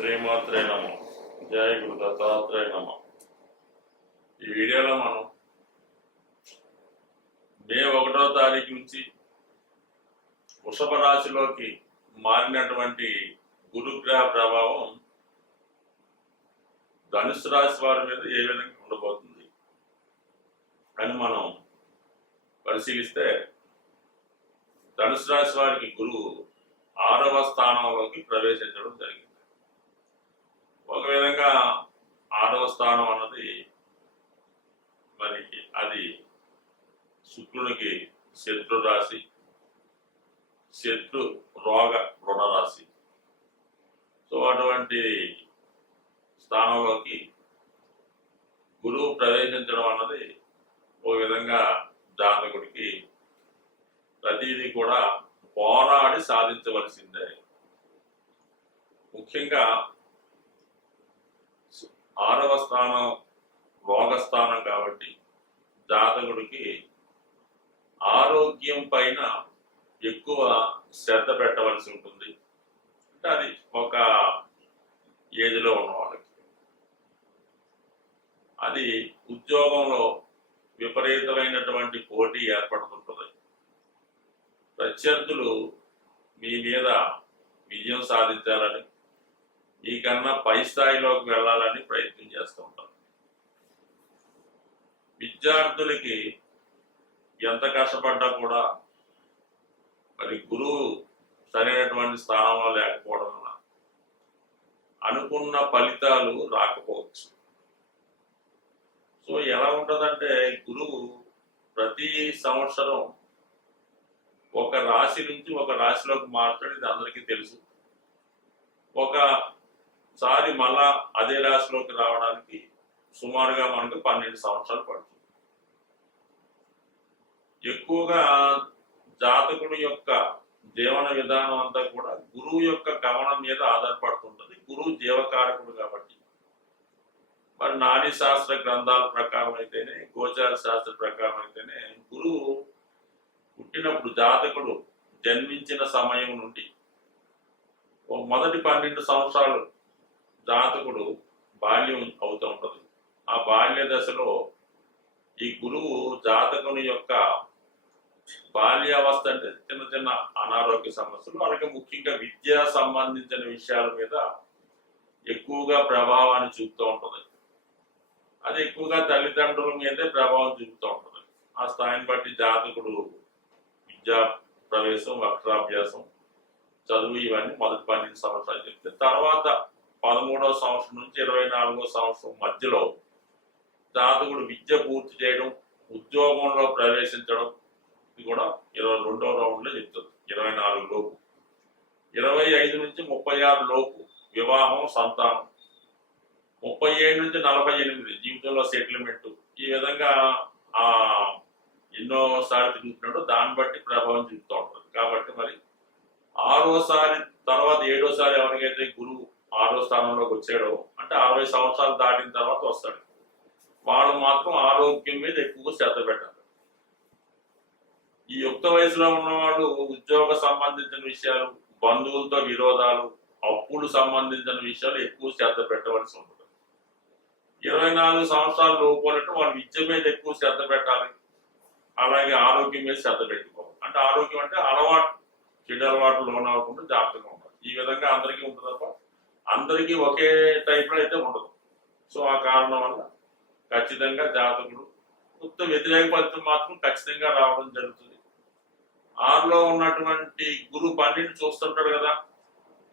శ్రీమాత్రే నమ. జయ గురు దత్తాత్రేయ నమ. ఈ వీడియోలో మనం మే ఒకటో తారీఖు నుంచి వృషభ రాశిలోకి మారినటువంటి గురుగ్రహ ప్రభావం ధనుసు రాశి వారి మీద ఏ విధంగా ఉండబోతుంది అని మనం పరిశీలిస్తే ధనుసు రాశి వారికి గురువు ఆరవ స్థానంలోకి ప్రవేశించడం జరిగింది. ఒక విధంగా ఆరవ స్థానం అన్నది మరి అది శుక్రునికి శత్రు రాశి శత్రు రోగ రుణరాశి సో అటువంటి స్థానంలోకి గురువు ప్రవేశించడం అన్నది ఓ విధంగా జాతకుడికి ప్రతిదీ కూడా పోరాడి సాధించవలసిందే. ముఖ్యంగా ఆరవ స్థానం భోగస్థానం కాబట్టి జాతకుడికి ఆరోగ్యం పైన ఎక్కువ శ్రద్ధ పెట్టవలసి ఉంటుంది. అంటే అది ఒక ఏజ్లో ఉన్న వాళ్ళకి. అది ఉద్యోగంలో విపరీతమైనటువంటి పోటీ ఏర్పడుతుంటుంది. ప్రత్యర్థులు మీ మీద విజయం సాధించాలని ఈ కన్నా పై స్థాయిలోకి వెళ్ళాలని ప్రయత్నం చేస్తూ ఉంటారు విద్యార్థులకి ఎంత కష్టపడ్డా కూడా మరి గురువు సరైనటువంటి స్థానంలో లేకపోవడం వలన అనుకున్న ఫలితాలు రాకపోవచ్చు. సో ఎలా ఉంటుందంటే గురువు ప్రతి సంవత్సరం ఒక రాశి నుంచి ఒక రాశిలోకి మారుతాడు ఇది అందరికీ తెలుసు. ఒకసారి మళ్ళా అదే రాశిలోకి రావడానికి సుమారుగా మనకు పన్నెండు సంవత్సరాలు పడుతుంది. ఎక్కువగా జాతకుడు యొక్క జీవన విధానం అంతా కూడా గురువు యొక్క గమనం మీద ఆధారపడుతుంటుంది. గురువు జీవకారకుడు కాబట్టి. మరి నాడీ శాస్త్ర గ్రంథాల ప్రకారం అయితేనే గోచార శాస్త్ర ప్రకారం అయితేనే గురువు పుట్టినప్పుడు జాతకుడు జన్మించిన సమయం నుండి మొదటి పన్నెండు సంవత్సరాలు జాతకుడు బాల్యం అవుతూ ఉంటుంది. ఆ బాల్య దశలో ఈ గురువు జాతకుని యొక్క బాల్యావస్థ అంటే చిన్న చిన్న అనారోగ్య సమస్యలు అలాగే ముఖ్యంగా విద్యా సంబంధించిన విషయాల మీద ఎక్కువగా ప్రభావాన్ని చూపుతూ ఉంటుంది. అది ఎక్కువగా తల్లిదండ్రుల మీదే ప్రభావం చూపుతూ ఉంటుంది. ఆ స్థాయిని బట్టి జాతకుడు విద్యా ప్రవేశం అక్షరాభ్యాసం చదువు ఇవన్నీ మొదటి పన్నెండు సంవత్సరాలు చెప్తే తర్వాత పదమూడవ సంవత్సరం నుంచి ఇరవై నాలుగో సంవత్సరం మధ్యలో జాతకుడు విద్య పూర్తి చేయడం ఉద్యోగంలో ప్రవేశించడం ఇది కూడా ఇరవై రెండవ రౌండ్లో చెప్తుంది. ఇరవై నాలుగు లోపు. ఇరవై ఐదు నుంచి ముప్పై ఆరు లోపు వివాహం సంతానం. ముప్పై ఏడు నుంచి నలభై ఎనిమిది జీవితంలో సెటిల్మెంట్. ఈ విధంగా ఆ ఎన్నోసారి తిరుగుతున్నాడు దాన్ని బట్టి ప్రభావం చూపుతూ ఉంటుంది. కాబట్టి మరి ఆరోసారి తర్వాత ఏడోసారి ఎవరికైతే గురువు ఆరో స్థానంలోకి వచ్చాడో. అంటే అరవై సంవత్సరాలు దాటిన తర్వాత వస్తాడు. వాళ్ళు మాత్రం ఆరోగ్యం మీద ఎక్కువ శ్రద్ధ పెట్టాలి. ఈ యుక్త వయసులో ఉన్నవాడు ఉద్యోగ సంబంధించిన విషయాలు బంధువులతో విరోధాలు అప్పులు సంబంధించిన విషయాలు ఎక్కువ శ్రద్ధ పెట్టవలసి ఉంటుంది. ఇరవై నాలుగు సంవత్సరాలు లోపలంటే వాళ్ళు విద్య మీద ఎక్కువ శ్రద్ధ పెట్టాలి. అలాగే ఆరోగ్యం మీద శ్రద్ధ పెట్టుకోవాలి. అంటే ఆరోగ్యం అంటే అలవాటు చెడు అలవాటు లోనవ్వకుండా జాగ్రత్తగా ఉండాలి. ఈ విధంగా అందరికీ ఉంటుంది? తప్ప అందరికీ ఒకే టైప్లో అయితే ఉండదు. సో ఆ కారణం వల్ల ఖచ్చితంగా జాతకుడు మొత్తం వ్యతిరేక ఫలితం మాత్రం ఖచ్చితంగా రావడం జరుగుతుంది. ఆరులో ఉన్నటువంటి గురు పన్నెండు చూస్తుంటాడు కదా.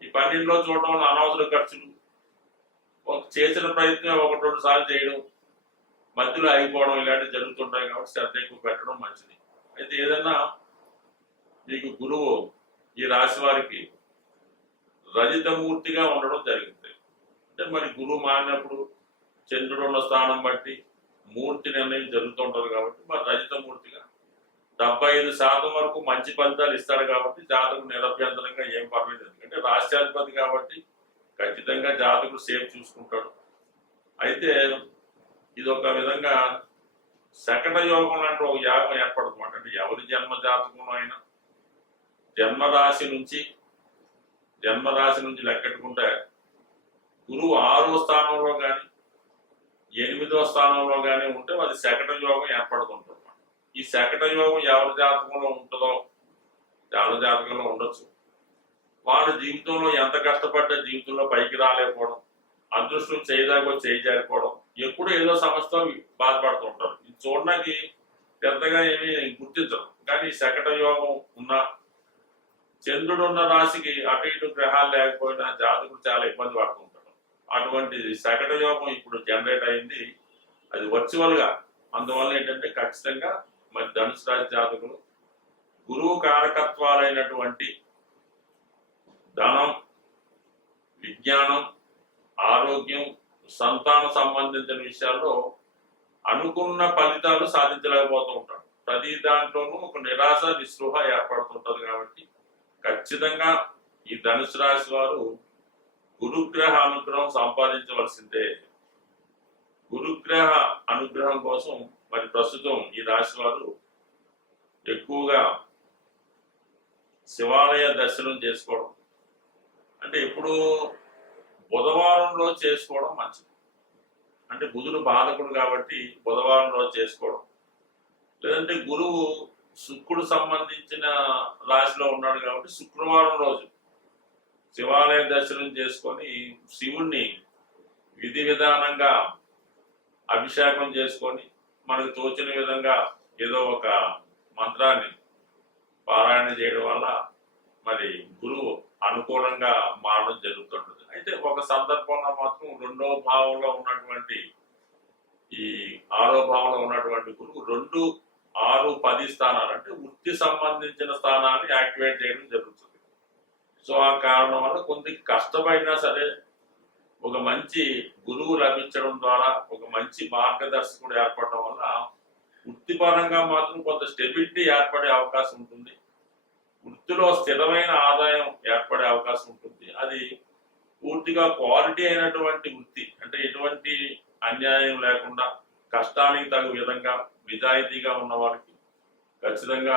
ఈ పన్నెండులో చూడడం వల్ల అనవసర ఖర్చులు ఒక చేసిన ప్రయత్నం ఒకటి రెండు సార్లు చేయడం మధ్యలో అయిపోవడం ఇలాంటివి జరుగుతుంటాయి కాబట్టి శ్రద్ధ ఎక్కువ పెట్టడం మంచిది. అయితే ఏదన్నా మీకు గురువు ఈ రాశి వారికి రజితమూర్తిగా ఉండడం జరిగింది. అంటే మరి గురువు మారినప్పుడు చంద్రుడు ఉన్న స్థానం బట్టి మూర్తి నిర్ణయం జరుగుతుంటారు కాబట్టి మరి రజితమూర్తిగా డెబ్బై ఐదు శాతం వరకు మంచి ఫలితాలు ఇస్తాడు కాబట్టి జాతకు నిరభ్యంతరంగా ఏం పర్వాలేదు ఎందుకంటే రాష్ట్రాధిపతి కాబట్టి ఖచ్చితంగా జాతకుడు సేఫ్ చూసుకుంటాడు. అయితే ఇది ఒక విధంగా శకట యోగం లాంటి ఒక యాగం ఏర్పడుతుంది అంటే ఎవరి జన్మ జాతకంలో అయినా జన్మరాశి నుంచి జన్మరాశి నుంచి లెక్కెట్టుకుంటే గురువు ఆరో స్థానంలో కానీ ఎనిమిదో స్థానంలో కానీ ఉంటే అది శకట యోగం ఏర్పడుతుంటుంది. ఈ శకట యోగం ఎవరి జాతకంలో ఉంటుందో ఎవరి జాతకంలో ఉండొచ్చు. వాడు జీవితంలో ఎంత కష్టపడ్డా జీవితంలో పైకి రాలేకపోవడం అదృష్టం చేయదాకో చేయజారిపోవడం ఎప్పుడు ఏదో సమస్యతో బాధపడుతుంటారు. ఇది చూడడానికి పెద్దగా ఏమీ గుర్తించరు. కానీ ఈ శకట యోగం ఉన్న చంద్రుడు ఉన్న రాశికి అటు ఇటు గ్రహాలు లేకపోయినా జాతకుడు చాలా ఇబ్బంది పడుతుంటాడు అటువంటి శకట యోగం ఇప్పుడు జనరేట్ అయింది. అది వర్చువల్గా అందువల్ల ఏంటంటే ఖచ్చితంగా మరి ధనుసు రాశి జాతకులు గురువు కారకత్వాలైనటువంటి ధనం విజ్ఞానం ఆరోగ్యం సంతాన సంబంధించిన విషయాల్లో అనుకున్న ఫలితాలు సాధించలేకపోతూ ఉంటాడు ప్రతి దాంట్లోనూ ఒక నిరాశ నిస్పృహ ఏర్పడుతుంటది కాబట్టి ఖచ్చితంగా ఈ ధనుసు రాశి వారు గురుగ్రహ అనుగ్రహం సంపాదించవలసిందే. గురుగ్రహ అనుగ్రహం కోసం మరి ప్రస్తుతం ఈ రాశి వారు ఎక్కువగా శివాలయ దర్శనం చేసుకోవడం. అంటే ఇప్పుడు బుధవారం రోజు చేసుకోవడం మంచిది. అంటే బుధుడు బాధకుడు కాబట్టి బుధవారం రోజు చేసుకోవడం. లేదంటే గురువు శుక్రుడు సంబంధించిన రాశిలో ఉన్నాడు కాబట్టి శుక్రవారం రోజు శివాలయ దర్శనం చేసుకొని శివుణ్ణి విధి విధానంగా అభిషేకం చేసుకొని మనకు తోచిన విధంగా ఏదో ఒక మంత్రాన్ని పారాయణ చేయడం వల్ల మరి గురువు అనుకూలంగా మారడం జరుగుతుంటుంది. అయితే ఒక సందర్భంలో మాత్రం రెండో భావంలో ఉన్నటువంటి ఈ ఆరో భావంలో ఉన్నటువంటి గురువు రెండు ఆరు పది స్థానాలు అంటే వృత్తి సంబంధించిన స్థానాన్ని యాక్టివేట్ చేయడం జరుగుతుంది. సో ఆ కారణం వల్ల కొంత కష్టమైనా సరే ఒక మంచి గురువు లభించడం ద్వారా ఒక మంచి మార్గదర్శకుడు ఏర్పడడం వల్ల వృత్తిపరంగా మాత్రం కొంత స్టెబిలిటీ ఏర్పడే అవకాశం ఉంటుంది. వృత్తిలో స్థిరమైన ఆదాయం ఏర్పడే అవకాశం ఉంటుంది. అది పూర్తిగా క్వాలిటీ అయినటువంటి వృత్తి అంటే ఎటువంటి అన్యాయం లేకుండా కష్టానికి తగు విధంగా నిజాయితీగా ఉన్నవారికి ఖచ్చితంగా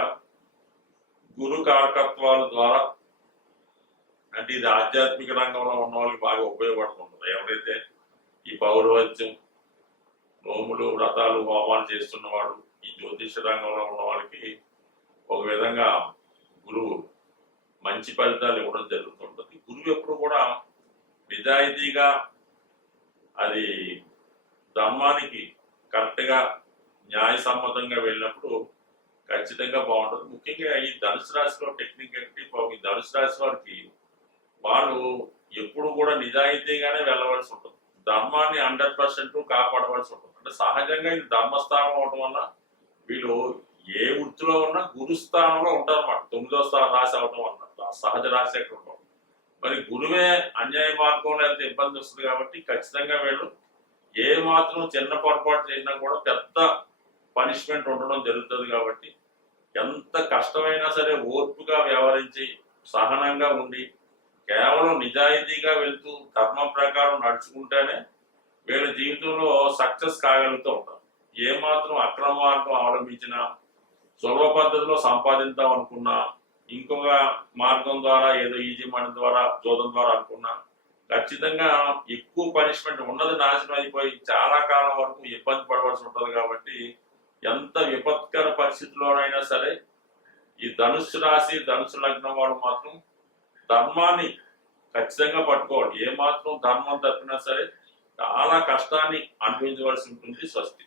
గురు కారకత్వాల ద్వారా అంటే ఇది ఆధ్యాత్మిక రంగంలో ఉన్న వాళ్ళకి బాగా ఉపయోగపడుతుంటుంది. ఎవరైతే ఈ పౌరవత్యం నోములు వ్రతాలు హోమాలు చేస్తున్నవాడు ఈ జ్యోతిష రంగంలో ఉన్న వాళ్ళకి ఒక విధంగా గురువు మంచి ఫలితాలు ఇవ్వడం జరుగుతుంటుంది. గురువు ఎప్పుడు కూడా నిజాయితీగా అది ధర్మానికి కరెక్ట్గా న్యాయసమ్మతంగా వెళ్ళినప్పుడు ఖచ్చితంగా బాగుంటుంది. ముఖ్యంగా ఈ ధనుసు రాశిలో టెక్నిక్ ఏంటి ఈ ధనుసు రాశి వారికి వాళ్ళు ఎప్పుడు కూడా నిజాయితీగానే వెళ్ళవలసి ఉంటుంది. ధర్మాన్ని హండ్రెడ్ పర్సెంట్ కాపాడవలసి ఉంటుంది. అంటే సహజంగా ఇది ధర్మస్థానం అవడం వల్ల వీళ్ళు ఏ వృత్తిలో ఉన్నా గురుస్థానంలో ఉంటారన్నమాట. తొమ్మిదో స్థానం రాశి అవడం వల్ల సహజ రాశి ఎక్కడ ఉంటాం మరి గురువే అన్యాయ మార్గంలో అయితే ఇబ్బంది వస్తుంది కాబట్టి ఖచ్చితంగా వీళ్ళు ఏ మాత్రం చిన్న పొరపాటు చేసినా కూడా పెద్ద పనిష్మెంట్ ఉండడం జరుగుతుంది కాబట్టి ఎంత కష్టమైనా సరే ఓర్పుగా వ్యవహరించి సహనంగా ఉండి కేవలం నిజాయితీగా వెళ్తూ ధర్మం ప్రకారం నడుచుకుంటేనే వీళ్ళ జీవితంలో సక్సెస్ కాగలుగుతూ ఉంటారు ఏ మాత్రం అక్రమ మార్గం అవలంబించినా సులభ పద్ధతిలో సంపాదిద్దాం అనుకున్నా ఇంకొక మార్గం ద్వారా ఏదో ఈజీ మనీ ద్వారా జోదం ద్వారా అనుకున్నా ఖచ్చితంగా ఎక్కువ పనిష్మెంట్ ఉన్నది నాశనం అయిపోయి చాలా కాలం వరకు ఇబ్బంది పడవలసి ఉంటుంది కాబట్టి ఎంత విపత్కర పరిస్థితిలోనైనా సరే ఈ ధనుసు రాశి ధనుసు లగ్నం వాడు మాత్రం ధర్మాన్ని ఖచ్చితంగా పట్టుకోవాలి. ఏ మాత్రం ధర్మం తప్పినా సరే చాలా కష్టాన్ని అనుభవించవలసి ఉంటుంది స్వస్తి